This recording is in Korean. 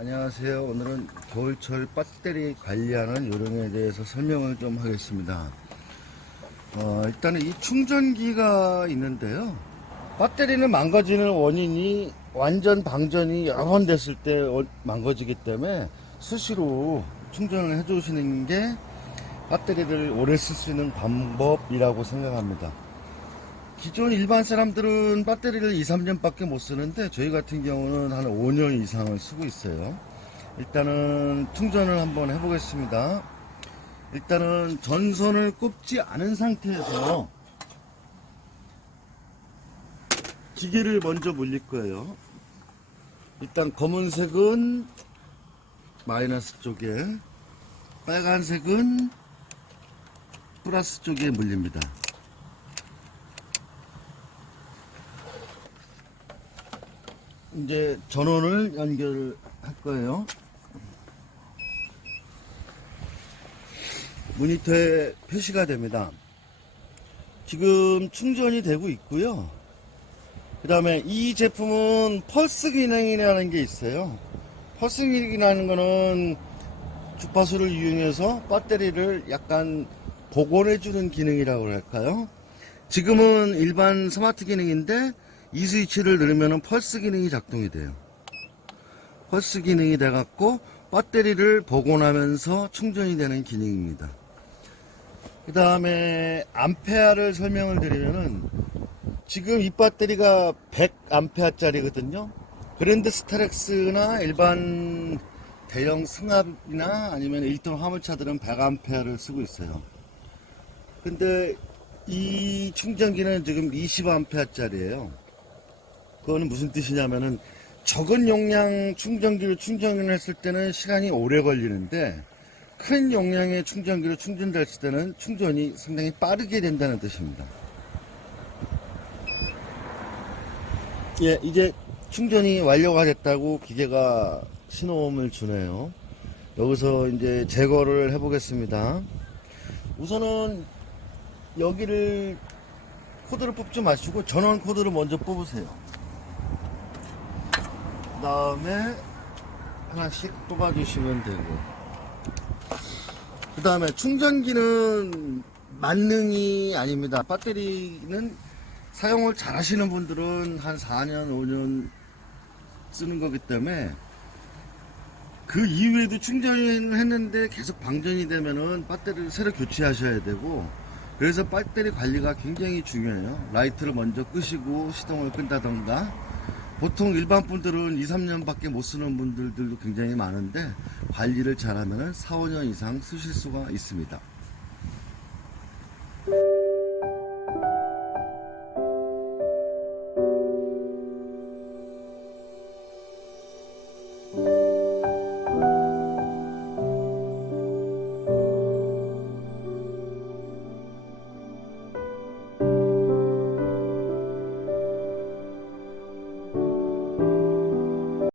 안녕하세요. 오늘은 겨울철 배터리 관리하는 요령에 대해서 설명을 좀 하겠습니다. 어, 일단은 이 충전기가 있는데요. 배터리는 망가지는 원인이 완전 방전이 여러 번 됐을 때 어- 망가지기 때문에 수시로 충전을 해주시는 게 배터리를 오래 쓸 수 있는 방법이라고 생각합니다. 기존 일반 사람들은 배터리를 2, 3년밖에 못 쓰는데 저희 같은 경우는 한 5년 이상을 쓰고 있어요. 일단은 충전을 한번 해보겠습니다. 일단은 전선을 꼽지 않은 상태에서 기계를 먼저 물릴 거예요. 일단 검은색은 마이너스 쪽에 빨간색은 플러스 쪽에 물립니다. 이제 전원을 연결할 거예요. 모니터에 표시가 됩니다. 지금 충전이 되고 있고요. 그 다음에 이 제품은 펄스 기능이라는 게 있어요. 펄스 기능이라는 거는 주파수를 이용해서 배터리를 약간 복원해 주는 기능이라고 할까요? 지금은 일반 스마트 기능인데 이 스위치를 누르면 펄스 기능이 작동이 돼요. 펄스 기능이 돼갖고 배터리를 복원하면서 충전이 되는 기능입니다. 그 다음에 암페아를 설명을 드리면은 지금 이 배터리가 100암페아 짜리거든요. 그랜드 스타렉스나 일반 대형 승합이나 아니면 1톤 화물차들은 100암페아를 쓰고 있어요. 근데 이 충전기는 지금 20암페아 짜리예요. 그거는 무슨 뜻이냐면은 적은 용량 충전기로 충전을 했을 때는 시간이 오래 걸리는데 큰 용량의 충전기로 충전됐을 때는 충전이 상당히 빠르게 된다는 뜻입니다. 예, 이제 충전이 완료가 됐다고 기계가 신호음을 주네요. 여기서 이제 제거를 해보겠습니다. 우선은 여기를 코드를 뽑지 마시고 전원 코드를 먼저 뽑으세요. 그 다음에 하나씩 뽑아주시면 되고. 그 다음에 충전기는 만능이 아닙니다. 배터리는 사용을 잘 하시는 분들은 한 4년, 5년 쓰는 거기 때문에 그 이후에도 충전을 했는데 계속 방전이 되면은 배터리를 새로 교체하셔야 되고 그래서 배터리 관리가 굉장히 중요해요. 라이트를 먼저 끄시고 시동을 끈다던가 보통 일반 분들은 2, 3년밖에 못 쓰는 분들도 굉장히 많은데 관리를 잘하면 4, 5년 이상 쓰실 수가 있습니다.